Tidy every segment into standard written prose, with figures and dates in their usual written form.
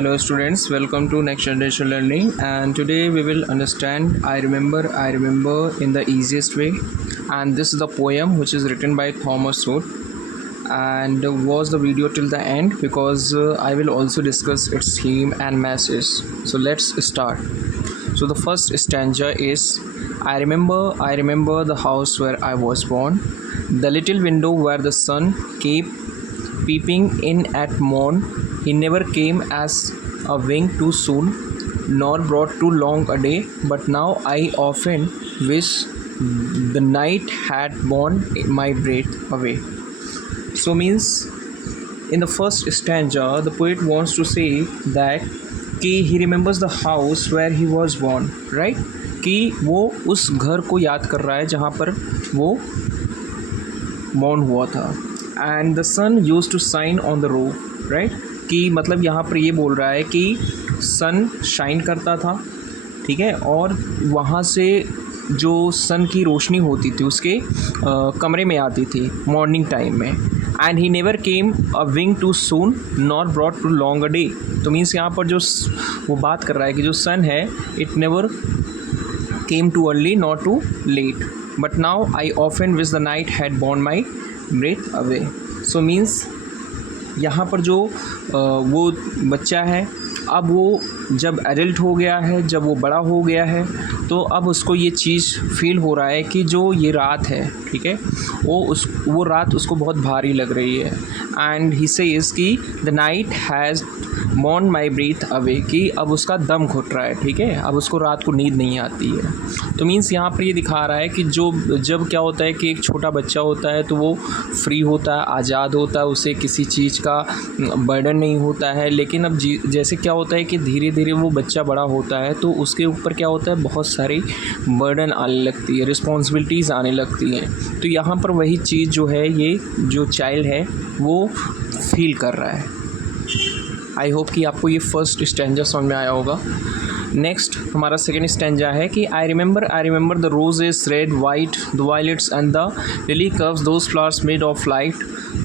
Hello students, welcome to Next Generation Learning, and today we will understand I remember in the easiest way. And this is the poem which is written by Thomas Hood, and watch the video till the end because I will also discuss its theme and message. So let's start. So the first stanza is I remember the house where I was born, the little window where the sun kept peeping in at morn. He never came as a wing too soon, nor brought too long a day. But now I often wish the night had borne my breath away. So means in the first stanza, the poet wants to say that कि he remembers the house where he was born, right? कि वो उस घर को याद कर रहा है जहाँ पर वो born हुआ था. And the sun used to shine on the roof, right? कि मतलब यहाँ पर ये बोल रहा है कि सन शाइन करता था, ठीक है, और वहाँ से जो सन की रोशनी होती थी उसके कमरे में आती थी मॉर्निंग टाइम में. And he never came a wing too soon nor brought too long a day. तो मीन्स यहाँ पर जो वो बात कर रहा है कि जो सन है it never came too early not too late, but now I often wish the night had borne my breath away. So means यहाँ पर जो वो बच्चा है अब वो जब एडल्ट हो गया है, जब वो बड़ा हो गया है, तो अब उसको ये चीज़ फील हो रहा है कि जो ये रात है, ठीक है, वो रात उसको बहुत भारी लग रही है. एंड ही सेज कि the night has borne my breath away, कि अब उसका दम घुट रहा है, ठीक है, अब उसको रात को नींद नहीं आती है. तो मीन्स यहाँ पर ये दिखा रहा है कि जब क्या होता है कि एक छोटा बच्चा होता है तो वो फ्री होता है, आज़ाद होता है, उसे किसी चीज़ का बर्डन नहीं होता है. लेकिन अब जैसे क्या होता है कि धीरे धीरे वो बच्चा बड़ा होता है तो उसके ऊपर क्या होता है, बहुत सारी बर्डन आने लगती है, रिस्पॉन्सिबिलिटीज़ आने लगती हैं. तो यहाँ पर वही चीज़ जो है ये जो चाइल्ड है वो फील कर रहा है. आई होप कि आपको ये फर्स्ट स्टैंजा समझ में आया होगा. नेक्स्ट हमारा सेकेंड स्टैंजा है कि I remember the roses red white, the violets and the lily cups, those flowers made of light,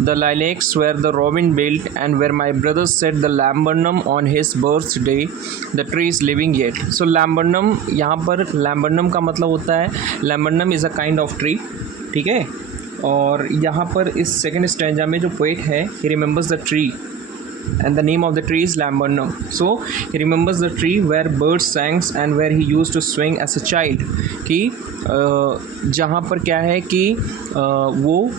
the lilacs where the robin built and where my brothers set the laburnum on his birthday, the tree is living yet. So laburnum, यहाँ पर laburnum का मतलब होता है, laburnum is a kind of tree, ठीक है. और यहाँ पर इस सेकेंड स्टैंजा में जो पोएट है he remembers the tree and the name of the tree is Lamburnum. So he remembers the tree where birds sang and where he used to swing as a child. कि जहाँ पर क्या है कि वो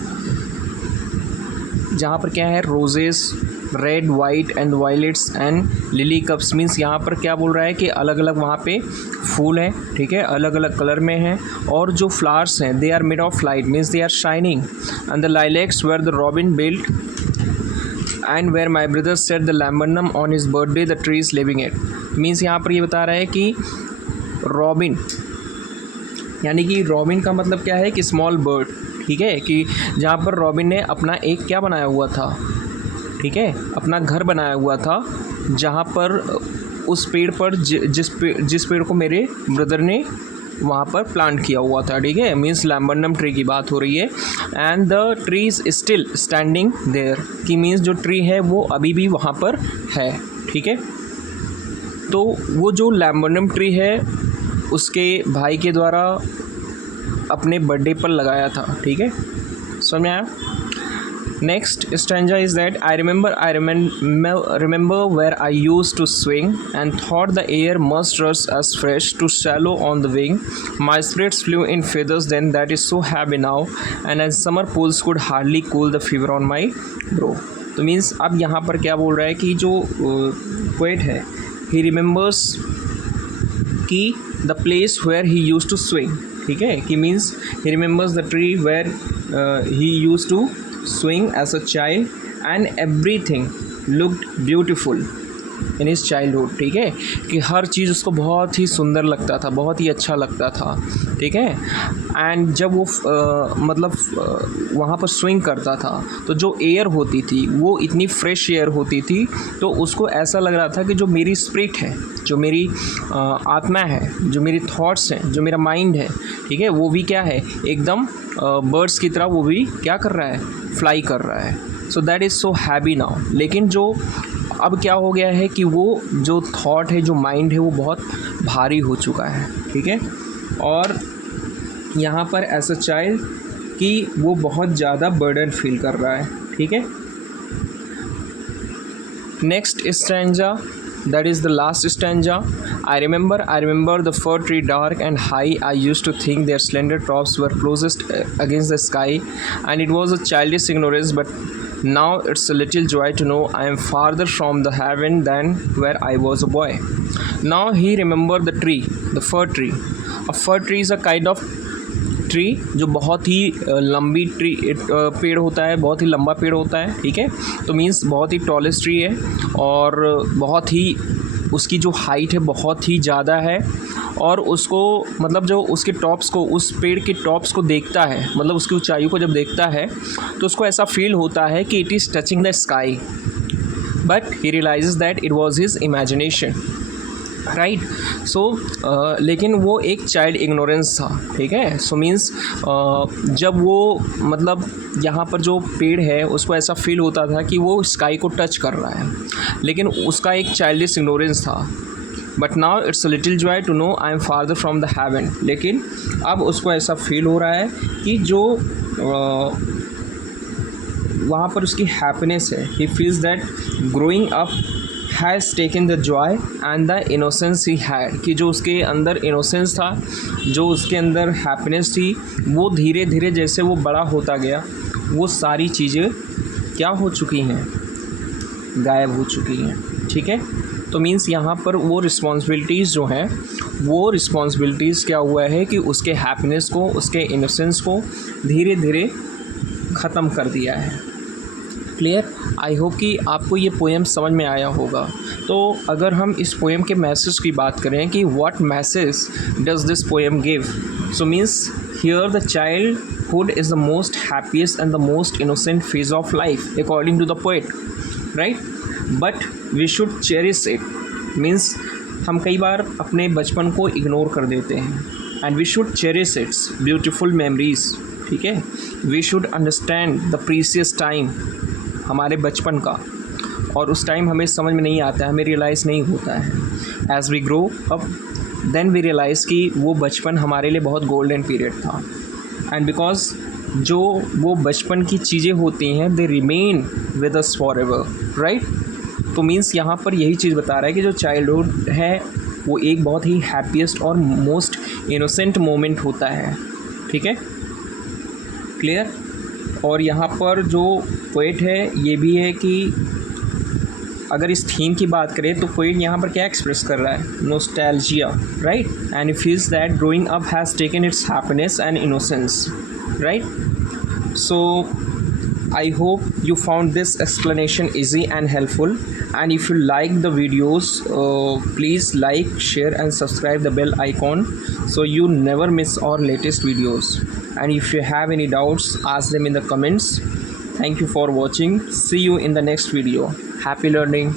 जहाँ पर क्या है roses red white and violets and lily cups. Means यहाँ पर क्या बोल रहा है कि अलग अलग वहाँ पे फूल हैं, ठीक है, अलग अलग कलर में हैं, और जो फ्लावर्स हैं they are made of light, means they are shining. And the lilacs where the robin built and where my brother set the laburnum on his birthday, the tree is living it. Means यहाँ पर ये बता रहा है कि robin, यानी कि robin का मतलब क्या है कि स्मॉल बर्ड, ठीक है, कि जहाँ पर रॉबिन ने अपना एक क्या बनाया हुआ था, ठीक है, अपना घर बनाया हुआ था, जहाँ पर उस पेड़ पर जिस पेड़ को मेरे ब्रदर ने वहाँ पर प्लांट किया हुआ था, ठीक है. मीन्स लैम्बर्नम ट्री की बात हो रही है. And the tree is still standing there, कि मीन्स जो ट्री है वो अभी भी वहाँ पर है, ठीक है. तो वो जो लैम्बर्नम ट्री है उसके भाई के द्वारा अपने बर्थडे पर लगाया था, ठीक है. समझ में आया. Next stanza is that I remember where I used to swing and thought the air must rush as fresh to shallow on the wing. My spirits flew in feathers then, that is so happy now, and as summer pools could hardly cool the fever on my brow. तो means अब यहाँ पर क्या बोल रहा है कि जो पोएट है he remembers कि the place where he used to swing, ठीक है, कि means he remembers the tree where he used to swing as a child and everything looked beautiful in his childhood, ठीक है, कि हर चीज़ उसको बहुत ही सुंदर लगता था, बहुत ही अच्छा लगता था, ठीक है. एंड जब वो वहाँ पर स्विंग करता था तो जो एयर होती थी वो इतनी फ्रेश एयर होती थी, तो उसको ऐसा लग रहा था कि जो मेरी स्पिरिट है, जो मेरी आत्मा है, जो मेरी थॉट्स हैं, जो मेरा माइंड है, ठीक है, वो भी क्या है, एकदम बर्ड्स की तरह वो भी क्या कर रहा है, फ्लाई कर रहा है. So that is so happy now. लेकिन जो अब क्या हो गया है कि वो जो थॉट है, जो माइंड है, वो बहुत भारी हो चुका है, ठीक है। और यहाँ पर एज अ चाइल्ड कि वो बहुत ज़्यादा बर्डन फील कर रहा है, ठीक है। Next stanza, that is the last stanza. I remember the fir tree dark and high. I used to think their slender tops were closest against the sky, and it was a childish ignorance, but now it's a little joy to know I am farther from the heaven than where I was a boy. Now he remembered the tree, the fir tree. A fir tree is a kind of tree जो बहुत ही लंबी tree पेड़ होता है, बहुत ही लंबा पेड़ होता है, ठीक है। तो मीन्स बहुत ही टॉलेस्ट ट्री है और बहुत ही उसकी जो हाइट है बहुत ही ज़्यादा है। और उसको मतलब जो उसके टॉप्स को, उस पेड़ के टॉप्स को देखता है, मतलब उसकी ऊंचाइयों को जब देखता है तो उसको ऐसा फील होता है कि it is touching the sky, but he realises that it was his imagination, right. So लेकिन वो एक चाइल्ड इग्नोरेंस था, ठीक है। सो मीन्स जब वो मतलब यहाँ पर जो पेड़ है उसको ऐसा फील होता था कि वो स्काई को टच कर रहा है, लेकिन उसका एक चाइल्डिश इग्नोरेंस था। But now it's a little joy to know I am farther from the heaven. लेकिन अब उसको ऐसा फील हो रहा है कि जो वहाँ पर उसकी हैप्पीनेस है, he feels that growing up has taken the Joy and the innocence he had, कि जो उसके अंदर इनोसेंस था, जो उसके अंदर हैप्पीनेस थी, वो धीरे धीरे जैसे वो बड़ा होता गया वो सारी चीज़ें क्या हो चुकी हैं, गायब हो चुकी हैं, ठीक है। तो मीन्स यहाँ पर वो रिस्पॉन्सिबिलिटीज़ जो हैं, वो रिस्पॉन्सिबिलिटीज़ क्या हुआ है कि उसके हैप्पीनेस को, उसके इनोसेंस को धीरे धीरे ख़त्म कर दिया है। क्लियर। आई होप कि आपको ये पोएम समझ में आया होगा। तो अगर हम इस पोएम के मैसेज की बात करें कि what message does this poem give, so means here the childhood is the most happiest and the most innocent phase of life according to the poet, right. But we should cherish it, means हम कई बार अपने बचपन को ignore कर देते हैं, and we should cherish its beautiful memories, ठीक है। We should understand the precious time हमारे बचपन का, और उस टाइम हमें समझ में नहीं आता है, हमें रियलाइज़ नहीं होता है। As we grow up then we realise कि वो बचपन हमारे लिए बहुत गोल्डन पीरियड था, एंड बिकॉज जो वो बचपन की चीज़ें होती हैं they remain with us forever, right. तो मीन्स यहाँ पर यही चीज़ बता रहा है कि जो चाइल्डहुड है वो एक बहुत ही हैप्पीएस्ट और मोस्ट इनोसेंट मोमेंट होता है, ठीक है, क्लियर। और यहाँ पर जो पोएट है ये भी है कि अगर इस थीम की बात करें तो पोएट यहाँ पर क्या एक्सप्रेस कर रहा है, nostalgia, right. And he feels that growing up has taken it's happiness and innocence, right. So I hope you found this explanation easy and helpful, and if you like the videos, please like, share and subscribe the bell icon so you never miss our latest videos. And if you have any doubts, ask them in the comments. Thank you for watching. See you in the next video. Happy learning.